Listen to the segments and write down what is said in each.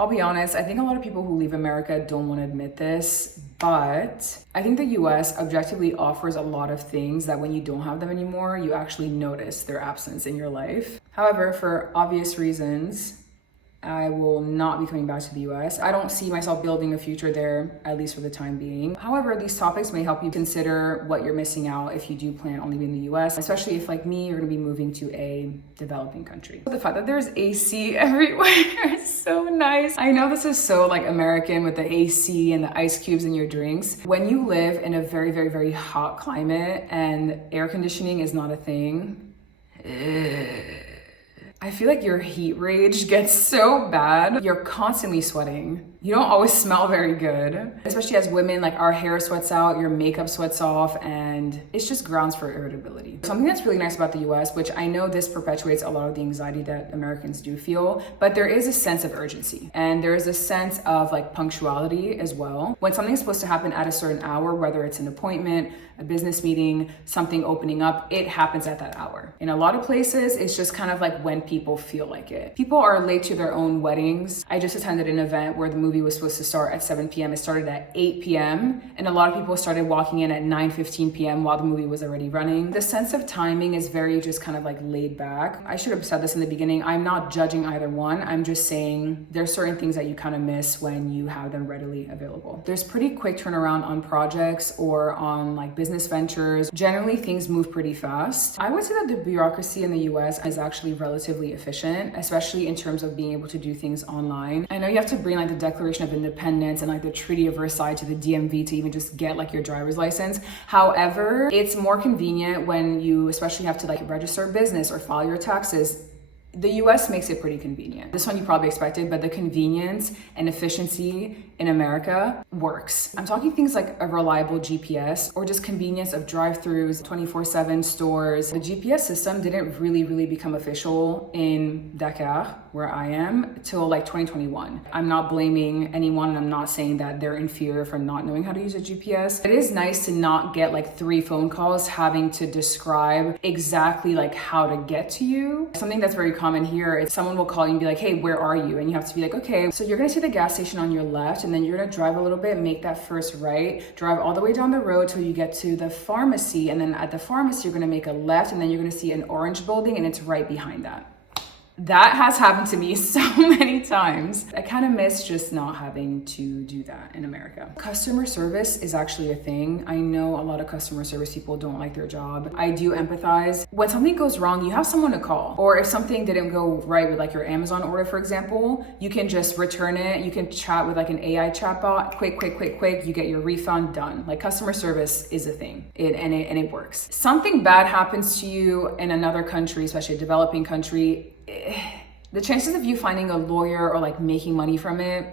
I'll be honest, I think a lot of people who leave America don't want to admit this, but I think the US objectively offers a lot of things that when you don't have them anymore, you actually notice their absence in your life. However, for obvious reasons, I will not be coming back to the US. I don't see myself building a future there, at least for the time being. However, these topics may help you consider what you're missing out if you do plan on leaving the US, especially if, like me, you're gonna be moving to a developing country. The fact that there's AC everywhere is so nice. I know this is so like American with the AC and the ice cubes in your drinks. When you live in a very, very, very hot climate and air conditioning is not a thing, I feel like your heat rage gets so bad. You're constantly sweating. You don't always smell very good. Especially as women, like our hair sweats out, your makeup sweats off, and it's just grounds for irritability. Something that's really nice about the US, which I know this perpetuates a lot of the anxiety that Americans do feel, but there is a sense of urgency. And there is a sense of like punctuality as well. When something's supposed to happen at a certain hour, whether it's an appointment, a business meeting, something opening up, it happens at that hour. In a lot of places, it's just kind of like when people feel like it. People are late to their own weddings. I just attended an event where the movie was supposed to start at 7 p.m. It started at 8 p.m. and a lot of people started walking in at 9:15 p.m. while the movie was already running. The sense of timing is very just kind of like laid back. I should have said this in the beginning. I'm not judging either one. I'm just saying there's certain things that you kind of miss when you have them readily available. There's pretty quick turnaround on projects or on like business ventures. Generally, things move pretty fast. I would say that the bureaucracy in the US is actually relatively efficient, especially in terms of being able to do things online. I know you have to bring like the Declaration of Independence and like the Treaty of Versailles to the DMV to even just get like your driver's license. However, it's more convenient when you especially have to like register a business or file your taxes. The US makes it pretty convenient. This one you probably expected, but the convenience and efficiency in America works. I'm talking things like a reliable GPS or just convenience of drive-throughs, 24/7 stores. The GPS system didn't really become official in Dakar, where I am, till like 2021. I'm not blaming anyone and I'm not saying that they're inferior for not knowing how to use a GPS. It is nice to not get like 3 phone calls having to describe exactly like how to get to you. Something that's very common here is someone will call you and be like, hey, where are you? And you have to be like, okay, so you're gonna see the gas station on your left and then you're gonna drive a little bit, make that first right, drive all the way down the road till you get to the pharmacy. And then at the pharmacy, you're gonna make a left and then you're gonna see an orange building and it's right behind that. That has happened to me so many times. I kind of miss just not having to do that in America. Customer service is actually a thing. I know a lot of customer service people don't like their job. I do empathize. When something goes wrong, you have someone to call. Or if something didn't go right with like your Amazon order, for example, you can just return it. You can chat with like an AI chatbot, quick, you get your refund done. Like customer service is a thing and it works. Something bad happens to you in another country, especially a developing country, the chances of you finding a lawyer or like making money from it,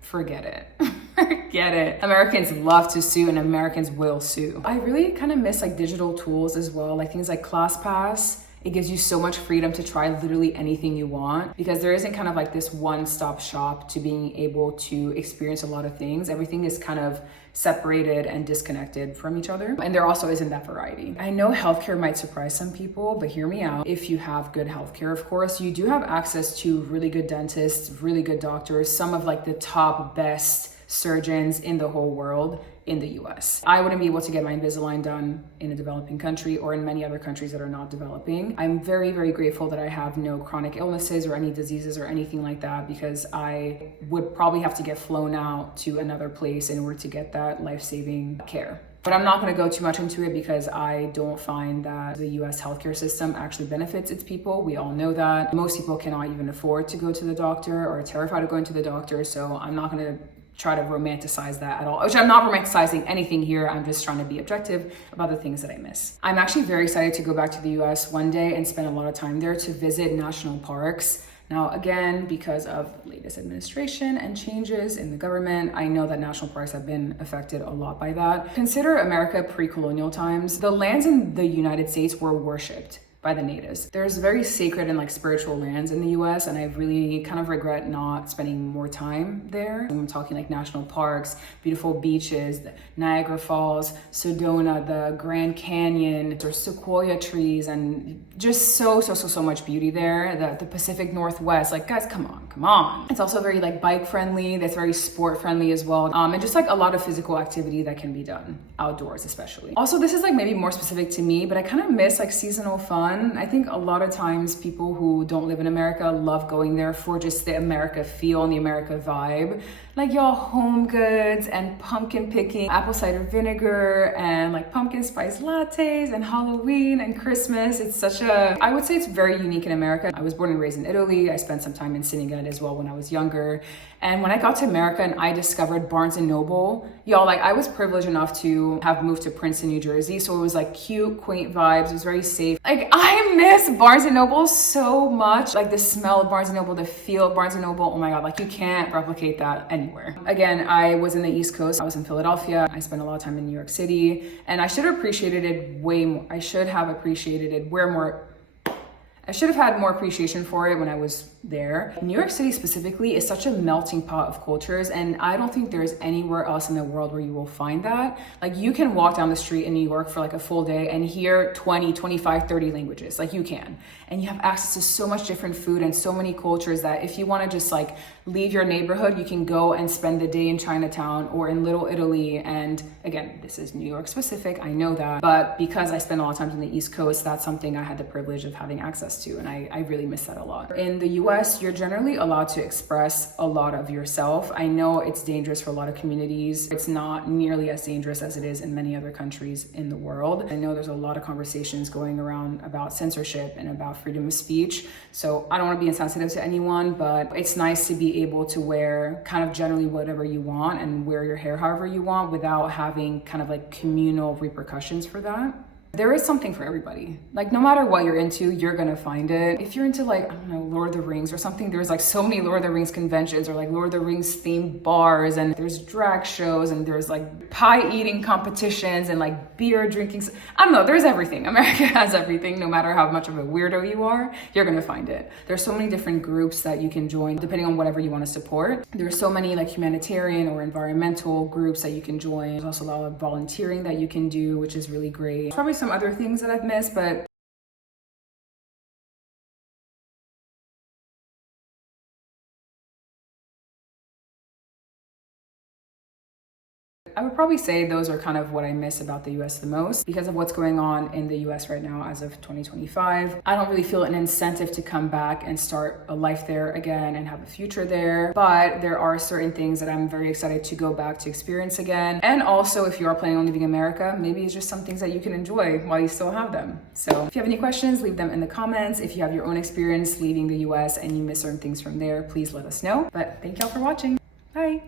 forget it. Forget it. Americans love to sue and Americans will sue. I really kind of miss like digital tools as well, like things like ClassPass. It gives you so much freedom to try literally anything you want because there isn't kind of like this one-stop shop to being able to experience a lot of things. Everything is kind of separated and disconnected from each other. And there also isn't that variety. I know healthcare might surprise some people, but hear me out. If you have good healthcare, of course, you do have access to really good dentists, really good doctors, some of like the top best surgeons in the whole world in the US. I wouldn't be able to get my Invisalign done in a developing country or in many other countries that are not developing. I'm very grateful that I have no chronic illnesses or any diseases or anything like that because I would probably have to get flown out to another place in order to get that life-saving care. But I'm not going to go too much into it because I don't find that the US healthcare system actually benefits its people. We all know that. Most people cannot even afford to go to the doctor or are terrified of going to the doctor, so I'm not going to try to romanticize that at all, which I'm not romanticizing anything here. I'm just trying to be objective about the things that I miss. I'm actually very excited to go back to the US one day and spend a lot of time there to visit national parks. Now, again, because of the latest administration and changes in the government, I know that national parks have been affected a lot by that. Consider America pre-colonial times. The lands in the United States were worshipped. by the natives. There's very sacred and like spiritual lands in the US, and I really kind of regret not spending more time there. I'm talking like national parks, beautiful beaches, Niagara Falls, Sedona, the Grand Canyon, there's sequoia trees, and just so much beauty there. The Pacific Northwest, like guys, come on. It's also very like bike friendly, that's very sport friendly as well. And just like a lot of physical activity that can be done outdoors especially. Also, this is like maybe more specific to me, but I kind of miss like seasonal fun. I think a lot of times people who don't live in America love going there for just the America feel and the America vibe. Like y'all home goods and pumpkin picking, apple cider vinegar and like pumpkin spice lattes and Halloween and Christmas. It's such a, I would say it's very unique in America. I was born and raised in Italy. I spent some time in Senegal as well when I was younger. And when I got to America and I discovered Barnes & Noble, y'all, like I was privileged enough to have moved to Princeton, New Jersey. So it was like cute, quaint vibes. It was very safe. Like I miss Barnes & Noble so much. Like the smell of Barnes & Noble, the feel of Barnes & Noble. Oh my God, like you can't replicate that anywhere. Again, I was in the East Coast. I was in Philadelphia. I spent a lot of time in New York City, and I should have appreciated it way more. I should have appreciated it where more. I should have had more appreciation for it when I was there. New York City specifically is such a melting pot of cultures, and I don't think there's anywhere else in the world where you will find that. Like you can walk down the street in New York for like a full day and hear 20, 25, 30 languages, like you can. And you have access to so much different food and so many cultures that if you want to just like leave your neighborhood, you can go and spend the day in Chinatown or in Little Italy. And again, this is New York specific, I know that, but because I spent a lot of time in the East Coast, that's something I had the privilege of having access to, and I really miss that a lot. In the US, you're generally allowed to express a lot of yourself. I know it's dangerous for a lot of communities. It's not nearly as dangerous as it is in many other countries in the world. I know there's a lot of conversations going around about censorship and about freedom of speech. So I don't want to be insensitive to anyone, but it's nice to be able to wear kind of generally whatever you want and wear your hair however you want without having kind of like communal repercussions for that. There is something for everybody. Like no matter what you're into, you're gonna find it. If you're into like, I don't know, Lord of the Rings or something, there's like so many Lord of the Rings conventions or like Lord of the Rings themed bars, and there's drag shows and there's like pie eating competitions and like beer drinking. I don't know, there's everything. America has everything. No matter how much of a weirdo you are, you're gonna find it. There's so many different groups that you can join depending on whatever you wanna support. There's so many like humanitarian or environmental groups that you can join. There's also a lot of volunteering that you can do, which is really great. Probably some other things that I've missed, but I would probably say those are kind of what I miss about the US the most because of what's going on in the US right now as of 2025. I don't really feel an incentive to come back and start a life there again and have a future there, but there are certain things that I'm very excited to go back to experience again. And also, if you are planning on leaving America, maybe it's just some things that you can enjoy while you still have them. So if you have any questions, leave them in the comments. If you have your own experience leaving the US and you miss certain things from there, please let us know. But thank y'all for watching. Bye.